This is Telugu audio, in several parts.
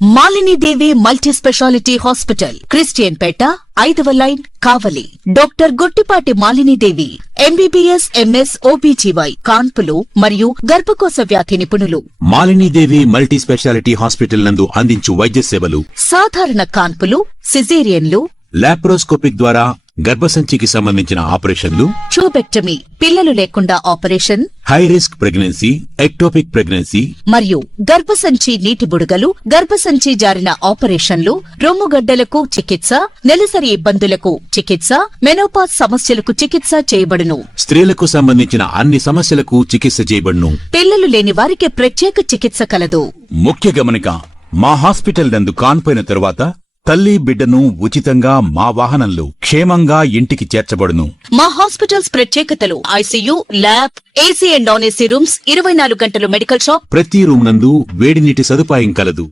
Malini Devi multi specialty hospital, Christian Peta, 5వ line, Kavali. Doctor Guttipati Malinidevi, MBBS, MS, OBGY, కాన్పులు మరియు గర్భకోశ వ్యాధి నిపుణులు. మాలినీదేవి మల్టీ స్పెషాలిటీ హాస్పిటల్ నందు అందించు వైద్య సేవలు: సాధారణ కాన్పులు, సిజేరియన్లు, లాప్రోస్కోపిక్ ద్వారా గర్భసంచికి సంబంధించిన ఆపరేషన్లు, ట్యూబెక్టమీ, పిల్లలు లేకుండా operation, high risk pregnancy, ectopic pregnancy మరియు గర్భసంచి నీటి బుడగలు, గర్భసంచి జారిన ఆపరేషన్లు, రొమ్ముగడ్డలకు చికిత్స, నెలసరి ఇబ్బందులకు చికిత్స, మెనోపాజ్ సమస్యలకు చికిత్స చేయబడును. స్త్రీలకు సంబంధించిన అన్ని సమస్యలకు చికిత్స చేయబడును. పిల్లలు లేని వారికి ప్రత్యేక చికిత్స కలదు. ముఖ్య గమనిక: మా హాస్పిటల్ నందు కాన్పోయిన తరువాత తల్లి బిడ్డను ఉచితంగా మా వాహనంలో క్షేమంగా ఇంటికి చేర్చబడును. మా హాస్పిటల్స్ ప్రత్యేకతలు: ICU, lab, AC and non AC rooms, 24 గంటలు మెడికల్ షాప్, ప్రతి రూమ్ నందు వేడి నీటి సదుపాయం కలదు.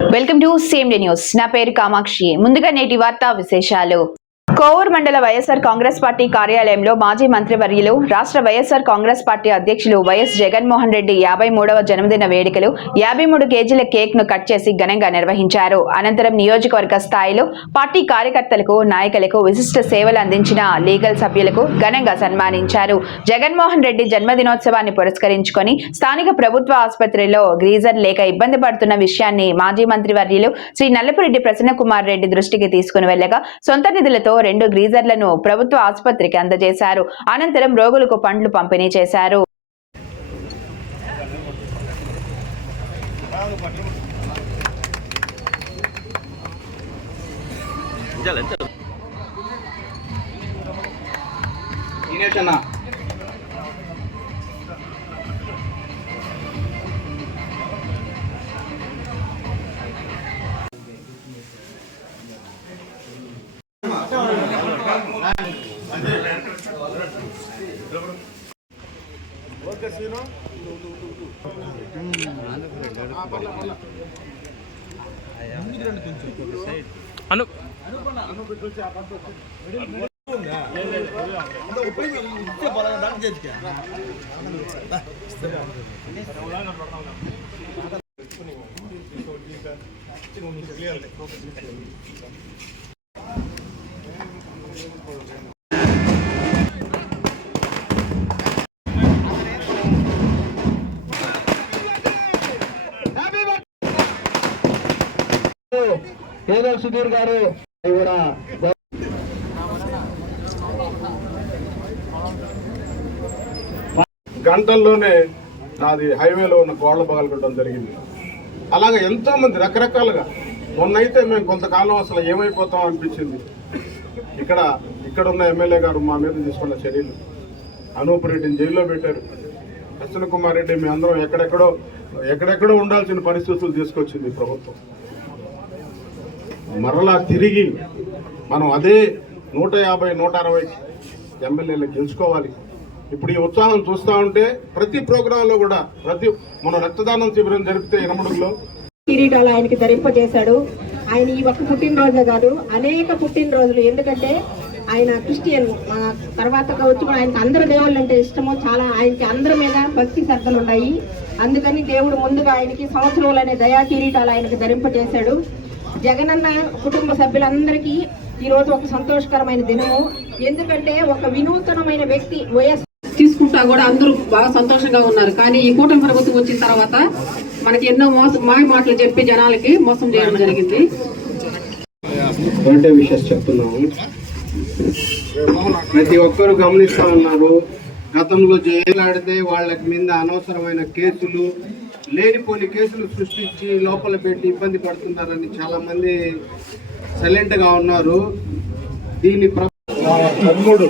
Welcome to same day news. నా పేరు కామాక్షి. ముందుగా నేటి వార్తా విశేషాలు. కోవూరు మండల వైఎస్ఆర్ కాంగ్రెస్ పార్టీ కార్యాలయంలో మాజీ మంత్రివర్యులు, రాష్ట్ర వైఎస్ఆర్ కాంగ్రెస్ పార్టీ అధ్యక్షులు వైఎస్ జగన్మోహన్ రెడ్డి 53వ జన్మదిన వేడుకలు 53 కేజీల కేక్ ను కట్ చేసి ఘనంగా నిర్వహించారు. అనంతరం నియోజకవర్గ స్థాయిలో పార్టీ కార్యకర్తలకు, నాయకులకు, విశిష్ట సేవలు అందించిన లీగల్ సభ్యులకు ఘనంగా సన్మానించారు. జగన్మోహన్ రెడ్డి జన్మదినోత్సవాన్ని పురస్కరించుకొని స్థానిక ప్రభుత్వ ఆసుపత్రిలో గ్రీజర్ లేక ఇబ్బంది పడుతున్న విషయాన్ని మాజీ మంత్రివర్యులు శ్రీ నల్లపురెడ్డి ప్రసన్నకుమార్ రెడ్డి దృష్టికి తీసుకుని వెళ్లగా సొంత నిధులతో 2 గ్రీజర్లను ప్రభుత్వ ఆసుపత్రికి అందజేశారు. అనంతరం రోగులకు పండ్లు పంపిణీ చేశారు. ఏదో సుధీర్ గారు కూడా గంటల్లోనే నాది హైవేలో ఉన్న గోడలు పగలగొట్టడం జరిగింది. అలాగే ఎంతో మంది రకరకాలుగా. మొన్నైతే మేము కొంతకాలం అసలు ఏమైపోతాం అనిపించింది. ఇక్కడ ఉన్న ఎమ్మెల్యే గారు మా మీద తీసుకున్న చర్యలు, అనూప్ రెడ్డిని జైల్లో పెట్టారు. ప్రసన్నకుమార్ రెడ్డి మీ అందరం ఎక్కడెక్కడో ఉండాల్సిన పరిస్థితులు తీసుకొచ్చింది ప్రభుత్వం. మరలా తిరిగి మనం అదే 150, 160 ఎమ్మెల్యేలు గెలుచుకోవాలి. ఇప్పుడు ఈ ఉత్సాహం చూస్తూ ఉంటే ప్రతి ప్రోగ్రాంలో కూడా మన రక్తదానం శిబిరం జరిపితే ఇనమడుగులో కిరీటాలు ఆయనకి ధరింపజేశాడు. ఆయన ఈ ఒక్క పుట్టినరోజే కాదు, అనేక పుట్టినరోజులు. ఎందుకంటే ఆయన క్రిస్టియన్, తర్వాత వచ్చి ఆయనకి అందరు దేవుళ్ళు అంటే ఇష్టమో, చాలా ఆయనకి అందరి మీద భక్తి శ్రద్ధలు ఉన్నాయి. అందుకని దేవుడు ముందుగా ఆయనకి సంవత్సరంలో అనే దయా కిరీటాలు ఆయనకి ధరింపజేశాడు. జగనన్న కుటుంబ సభ్యులందరికీ ఈరోజు ఒక సంతోషకరమైన దినము. ఎందుకంటే ఒక వినూతనమైన వ్యక్తి వైఎస్ తీసుకుంటా కూడా అందరూ బాగా సంతోషంగా ఉన్నారు. కానీ ఈ కూటమి ప్రభుత్వం వచ్చిన తర్వాత మనకి ఎన్నో మాటలు చెప్పి జనాలకి మోసం చేయడం జరిగింది. చెప్తున్నాము, ప్రతి ఒక్కరు గమనిస్తా ఉన్నారు. గతంలో జైలాడితే వాళ్ళకి మీద అనవసరమైన కేసులు, లేనిపోని కేసులు సృష్టించి లోపల పెట్టి ఇబ్బంది పడుతున్నారని చాలా మంది సైలెంట్ గా ఉన్నారు. దీని తమ్ముడు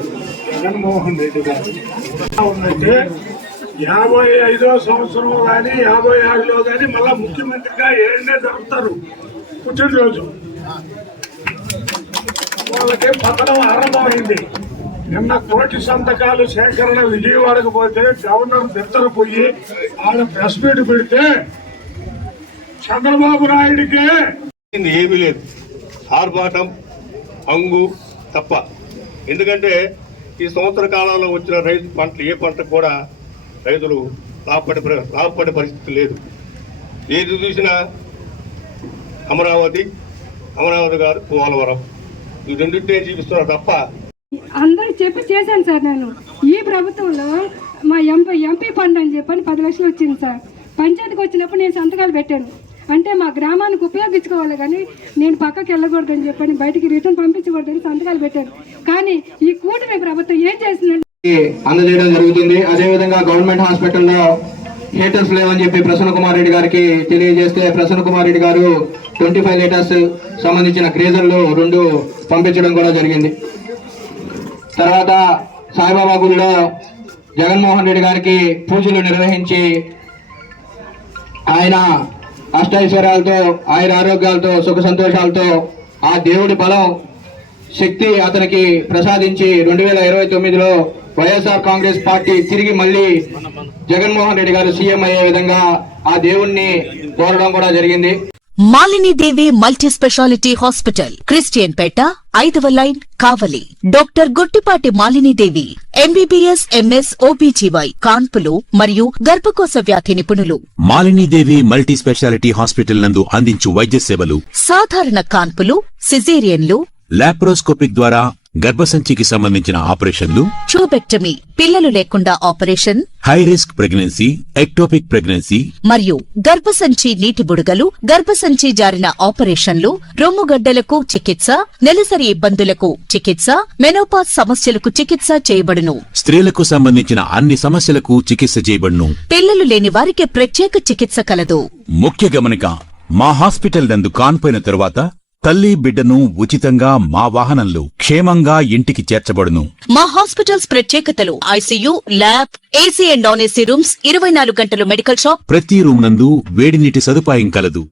జగన్మోహన్ రెడ్డి గారు ఉన్నట్టే 55వ సంవత్సరం కానీ 56లో కానీ మళ్ళా ముఖ్యమంత్రిగా ఏడే జరుపుతారు పుట్టినరోజు. వాళ్ళకి పతనం ఆరంభమైంది. నిన్న కోటి సంతకాలు సేకరణ విజయవాడకు పోతే గవర్నర్ దగ్గరకు పోయి ఆడ ప్రెస్ మీట్ పెడితే చంద్రబాబు నాయుడికే ఏమీ లేదు, ఆర్భాటం హంగు తప్ప. ఎందుకంటే ఈ సంవత్సర కాలంలో వచ్చిన రైతు పంటలు ఏ పంటకు కూడా రైతులు లాభపడే పరిస్థితి లేదు. ఏది చూసినా అమరావతి కాదు పోలవరం, ఈ రెండింటినే చూపిస్తున్నారు తప్ప. అందరూ చెప్పి చేశాను సార్. నేను ఈ ప్రభుత్వంలో మా ఎంపీ ఫండ్ అని చెప్పని 10 లక్షలు వచ్చింది సార్. పంచాయతీకి వచ్చినప్పుడు నేను సంతకాలు పెట్టాను. అంటే మా గ్రామానికి ఉపయోగించుకోవాలి కానీ నేను పక్కకి వెళ్ళకూడదని చెప్పని, బయటికి రిటర్న్ పంపించకూడదని సంతకాలు పెట్టాను. కానీ ఈ కూటమి ప్రభుత్వం ఏం చేసిందంటే అందజేయడం జరుగుతుంది. అదేవిధంగా గవర్నమెంట్ హాస్పిటల్లో హీటర్స్ లేవని చెప్పి ప్రసన్న కుమార్ రెడ్డి గారికి తెలియజేస్తే ప్రసన్న కుమార్ రెడ్డి గారు 25 లీటర్స్ సంబంధించిన గ్రేజర్లు 2 పంపించడం కూడా జరిగింది. తర్వాత సాయిబాబా గుడిలో జగన్మోహన్ రెడ్డి గారికి పూజలు నిర్వహించి ఆయన అష్టైశ్వర్యాలతో ఆయుర ఆరోగ్యాలతో సుఖ సంతోషాలతో ఆ దేవుడి బలం శక్తి అతనికి ప్రసాదించి 2029లో వైఎస్ఆర్ కాంగ్రెస్ పార్టీ తిరిగి మళ్ళీ జగన్మోహన్ రెడ్డి గారు సీఎం అయ్యే విధంగా ఆ దేవుణ్ణి కోరడం కూడా జరిగింది. Malinidevi multi specialty hospital, Christian Peta, 5వ line, Kavali. Doctor Guttipati Malinidevi, MBBS MS OBGY, కాన్పులు మరియు గర్భకోశ వ్యాధి నిపుణులు. మాలినీదేవి మల్టీ స్పెషాలిటీ హాస్పిటల్ నందు అందించు వైద్య సేవలు: సాధారణ కాన్పులు, సిజేరియన్లు, లాప్రోస్కోపిక్ ద్వారా గర్భసంచికి సంబంధించిన ఆపరేషన్లు, ట్యూబెక్టమీ, పిల్లలు లేకుండా operation, high risk pregnancy, ectopic pregnancy మరియు గర్భసంచి నీటి బుడగలు, గర్భసంచి జారిన ఆపరేషన్లు, రొమ్ముగడ్డలకు చికిత్స, నెలసరి ఇబ్బందులకు చికిత్స, మెనోపాజ్ సమస్యలకు చికిత్స చేయబడును. స్త్రీలకు సంబంధించిన అన్ని సమస్యలకు చికిత్స చేయబడును. పిల్లలు లేని వారికి ప్రత్యేక చికిత్స కలదు. ముఖ్య గమనిక: మా హాస్పిటల్ నందు కాన్పోయిన తరువాత తల్లి బిడ్డను ఉచితంగా మా వాహనంలో క్షేమంగా ఇంటికి చేర్చబడును. మా హాస్పిటల్స్ ప్రత్యేకతలు: ICU, lab, AC and non AC rooms, 24 గంటలు మెడికల్ షాప్, ప్రతి రూమ్ నందు వేడి నీటి సదుపాయం కలదు.